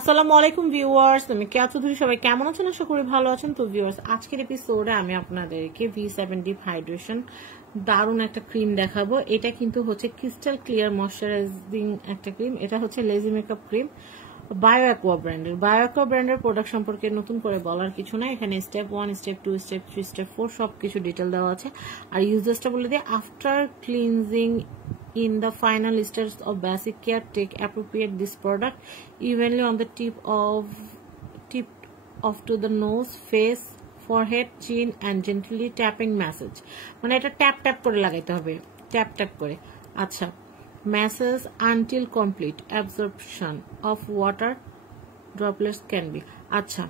আসসালামু আলাইকুম ভিউয়ার্স, আমি কেয়া চৌধুরী। সবাই কেমন আছেন? আশা করি ভালো আছেন। তো ভিউয়ার্স, আজকের এপিসোডে আমি আপনাদেরকে V7 ডিপ হাইড্রেশন দারুণ একটা ক্রিম দেখাবো। এটা কিন্তু হচ্ছে ক্রিস্টাল ক্লিয়ার ময়শ্চারাইজিং একটা ক্রিম। এটা হচ্ছে lazy makeup cream, bio aqua ব্র্যান্ডের। বায়ো অ্যাকোয়া ব্র্যান্ডের প্রোডাক্ট সম্পর্কে নতুন করে বলার কিছু না। এখানে স্টেপ 1, স্টেপ 2, স্টেপ 3, স্টেপ 4 সবকিছু ডিটেল দেওয়া আছে। আর ইউজার্সটা বলে দিয়ে, after cleansing in the final stages of basic care, take appropriate this product evenly on the tip off to the nose, face, forehead, chin and gently tapping massage. মানে এটা tap tap করে লাগাইতে হবে, tap tap করে। আচ্ছা, massage until complete absorption of water droplets can be। আচ্ছা,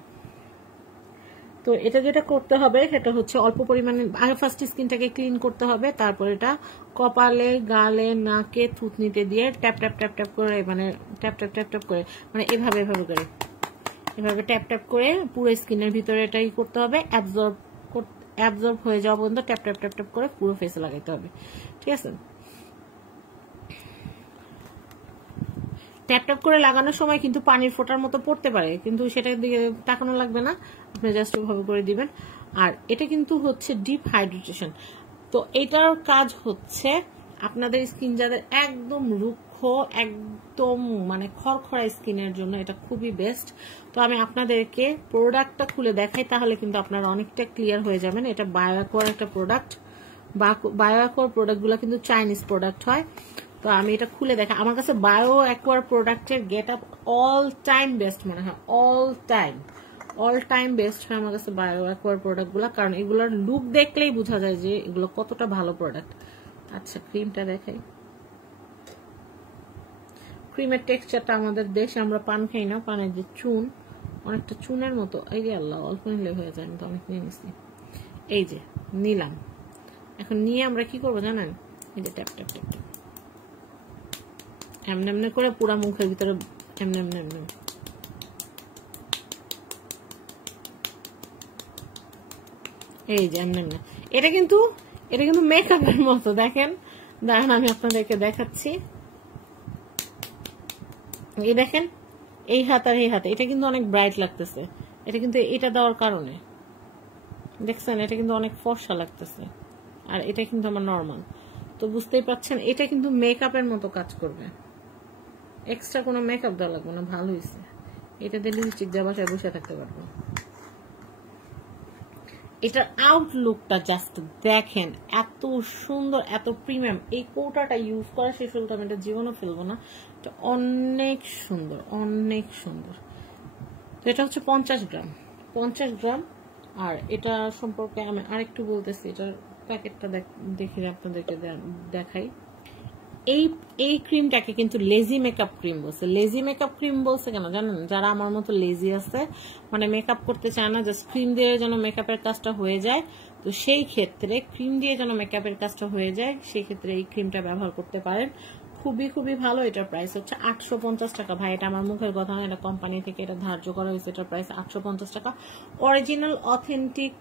তো এটা যেটা করতে হবে সেটা হচ্ছে অল্প পরিমাণে আগে ফার্স্ট স্কিনটাকে ক্লিন করতে হবে, তারপর এটা কপালে, গালে, নাকে, থুতনিতে দিয়ে ট্যাপ ট্যাপ ট্যাপ ট্যাপ করে, মানে ট্যাপ ট্যাপ ট্যাপ ট্যাপ করে, মানে এভাবে করে এভাবে ট্যাপ ট্যাপ করে পুরো স্কিনের ভিতরে এটাই করতে হবে। অ্যাবজর্ব হয়ে যাওয়া পর্যন্ত ট্যাপ ট্যাপ ট্যাপ ট্যাপ করে পুরো ফেসে লাগাইতে হবে। ঠিক আছে? ট্যাপ ট্যাপ করে লাগানোর সময় কিন্তু পানির ফোঁটার মতো পড়তে পারে, কিন্তু সেটার দিকে তাকানো লাগবে না, আপনি জাস্ট ওইভাবে করে দিবেন। আর এটা কিন্তু হচ্ছে ডিপ হাইড্রেশন। তো এটার কাজ হচ্ছে আপনাদের স্কিন যাদের একদম রুক্ষ, একদম মানে খড়খড়া স্কিনের জন্য এটা খুবই বেস্ট। তো আমি আপনাদেরকে প্রোডাক্টটা খুলে দেখাই, তাহলে কিন্তু আপনারা অনেকটা ক্লিয়ার হয়ে যাবেন। এটা বায়ো অ্যাকোয়ার একটা প্রোডাক্ট। বায়ো অ্যাকোয়ার প্রোডাক্টগুলো কিন্তু চাইনিজ প্রোডাক্ট হয়। তো আমি এটা খুলে দেখা, আমার কাছে বায়ো অ্যাকোয়ার প্রোডাক্টের get up all time best মনে হয়, অল টাইম বেস্ট হয় আমার কাছে বায়ো অ্যাকোয়ার প্রোডাক্টগুলো, কারণ এগুলোর লুক দেখলেই বোঝা যায় যে এগুলো কতটা ভালো প্রোডাক্ট। আচ্ছা, ক্রিমটা দেখাই। ক্রিমের টেক্সচারটা আমাদের দেশে আমরা পান খাই না, পানের যে চুন, অনেকটা চুনের মতো। এই যে আল্লাহ, অল্প নিলে হয়ে যায়, আমি তো অনেক নিয়ে নিচ্ছি। এই যে নিলাম, এখন নিয়ে আমরা কি করবো জানেন? এই যে ট্যাপ ট্যাপ ট্যাপ ট্যাপ এমনি এমনি করে পুরা মুখের ভিতরে এমনি এমনি এমনি। এই যে এমনি এমনি। এটা কিন্তু মেকআপের মতো। দেখেন আমি আপনাদেরকে দেখাচ্ছি। এই দেখেন, এই হাত আর এই হাতে এটা কিন্তু অনেক ব্রাইট লাগতেছে। এটা কিন্তু এটা দেওয়ার কারণে দেখছেন, এটা কিন্তু অনেক ফর্সা লাগতেছে। আর এটা কিন্তু আমার নর্মাল। তো বুঝতেই পারছেন, এটা কিন্তু মেকআপের মতো কাজ করবে। এক্সট্রা কোনো মেকআপ দেওয়া লাগবে না। ভালো হয়েছে, এটা দিয়ে লিপস্টিক দিয়ে বাসায় বসে থাকতে পারবো। এটার আউটলুকটা জাস্ট দেখেন, এত সুন্দর, এত প্রিমিয়াম। এই কৌটাটা ইউজ করা শেষ হল তো আমি এটা জীবনও ফেলবো না। এটা অনেক সুন্দর, অনেক সুন্দর। তো এটা হচ্ছে 50 গ্রাম। আর এটা সম্পর্কে আমি আরেকটু বলতেছি, এটার প্যাকেটটা দেখে আপনাদেরকে দেখাই। এই ক্রিমটাকে কিন্তু লেজি মেকআপ ক্রিম বলছে। লেজি মেকআপ ক্রিম বলছে কেন জানেন? যারা আমার মতো লেজি আছে, মানে মেকআপ করতে চায় না, জাস্ট ক্রিম দিয়ে যেন মেকআপের কাজটা হয়ে যায়, তো সেই ক্ষেত্রে ক্রিম দিয়ে যেন মেকআপের কাজটা হয়ে যায়, সেই ক্ষেত্রে এই ক্রিমটা ব্যবহার করতে পারেন। খুবই খুবই ভালো। এটার প্রাইস হচ্ছে 850 টাকা। ভাই, এটা আমার মুখের কথা না, এটা কোম্পানি থেকে এটা ধার্য করা হয়েছে। এটার প্রাইস 850 টাকা। অরিজিনাল অথেন্টিক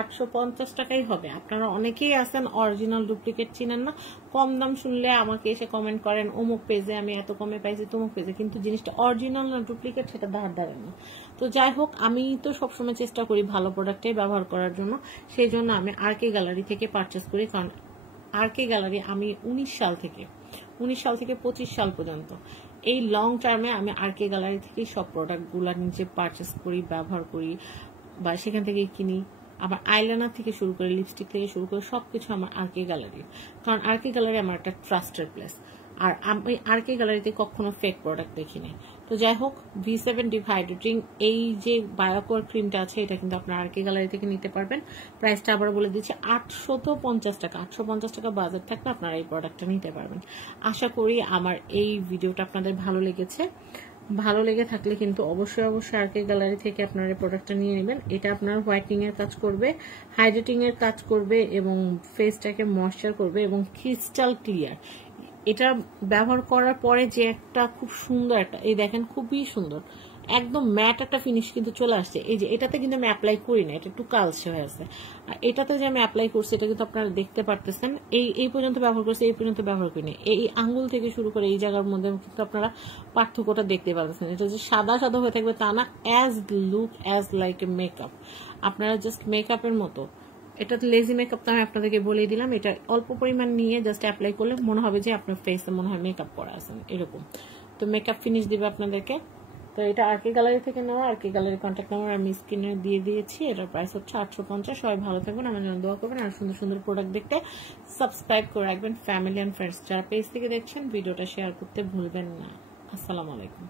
850 টাকাই হবে। আপনারা অনেকেই আছেন অরিজিনাল ডুপ্লিকেট চিনেন না, কম দাম শুনলে আমাকে এসে কমেন্ট করেন অমুক পেজে আমি এত কমে পাইছি, তমুক পেজে, কিন্তু জিনিসটা অরিজিনাল না ডুপ্লিকেট সেটা ধারেন না। তো যাই হোক, আমি তো সবসময় চেষ্টা করি ভালো প্রোডাক্টটাই ব্যবহার করার জন্য। সেই জন্য আমি আরকে গ্যালারি থেকে পারচেস করি, কারণ আরকে গ্যালারি আমি 19 সাল থেকে 25 সাল পর্যন্ত এই লং টার্মে আমি আরকে গ্যালারি থেকে সব প্রোডাক্টগুলো নিজে পারচেস করি, ব্যবহার করি, বা সেখান থেকে কিনি। আমার আইলাইনার থেকে শুরু করে, লিপস্টিক থেকে শুরু করে সবকিছু আমার আরকে গ্যালারি, কারণ আরকে গ্যালারি আমার একটা ট্রাস্টেড প্লেস। আর আমি আরকে গ্যালারিতে কখনো ফেক প্রোডাক্ট দেখিনি। তো যাই হোক, V7 ডিপ হাইড্রেটিং এই যে বায়োকোর ক্রিমটা আছে, এটা কিন্তু আপনার আরকে গ্যালারি থেকে নিতে পারবেন। প্রাইসটা আবার বলে দিচ্ছি, 850 টাকা। 850 টাকা বাজেট থাকলে আপনারা এই প্রোডাক্টটা নিতে পারবেন। আশা করি আমার এই ভিডিওটা আপনাদের ভালো লেগেছে। ভালো লেগে থাকলে কিন্তু অবশ্যই আরকে গ্যালারি থেকে আপনারা এই প্রোডাক্টটা নিয়ে নেবেন। এটা আপনার হোয়াইটনিং এর কাজ করবে, হাইড্রেটিং এর কাজ করবে, এবং ফেসটাকে ময়েশ্চার করবে, এবং ক্রিস্টাল ক্লিয়ার। এটা ব্যবহার করার পরে যে একটা খুব সুন্দর একটা, এই দেখেন খুবই সুন্দর একদম ম্যাট একটা ফিনিশ কিন্তু চলে আসছে। এই যে এটাতে কিন্তু আমি অ্যাপ্লাই করি না, এটা একটু কালচে হয়ে আছে। আর এটাতে যে আমি অ্যাপ্লাই করছি এটা কিন্তু আপনারা দেখতে পারতেছেন, এই পর্যন্ত ব্যবহার করছি, এই পর্যন্ত ব্যবহার করিনি। এই আঙ্গুল থেকে শুরু করে এই জায়গার মধ্যে কিন্তু আপনারা পার্থক্যটা দেখতে পারতেছেন। এটা যে সাদা সাদা হয়ে থাকবে তা না, as look as like a makeup. আপনারা জাস্ট মেকআপের মতো, এটা তো লেজি মেকআপ তো আমি আপনাদেরকে বলেই দিলাম। এটা অল্প পরিমাণ নিয়ে জাস্ট অ্যাপ্লাই করলে মনে হবে যে আপনার ফেসে মনে হয় মেকআপ করা আছেন এরকম। তো মেকআপ ফিনিশ দিবে আপনাদেরকে। তো এটা আরকে গ্যালারি থেকে নেওয়া, আরকে গ্যালারির কন্ট্যাক্ট নাম্বার আমি স্ক্রিনে দিয়ে দিয়েছি। এটার প্রাইস হচ্ছে 850। সবাই ভালো থাকবেন, আমার জন্য দোয়া করবেন। আর সুন্দর সুন্দর প্রোডাক্ট দেখতে সাবস্ক্রাইব করে রাখবেন। ফ্যামিলি অ্যান্ড ফ্রেন্ডস যারা পেজ থেকে দেখছেন ভিডিওটা শেয়ার করতে ভুলবেন না। আসসালামু আলাইকুম।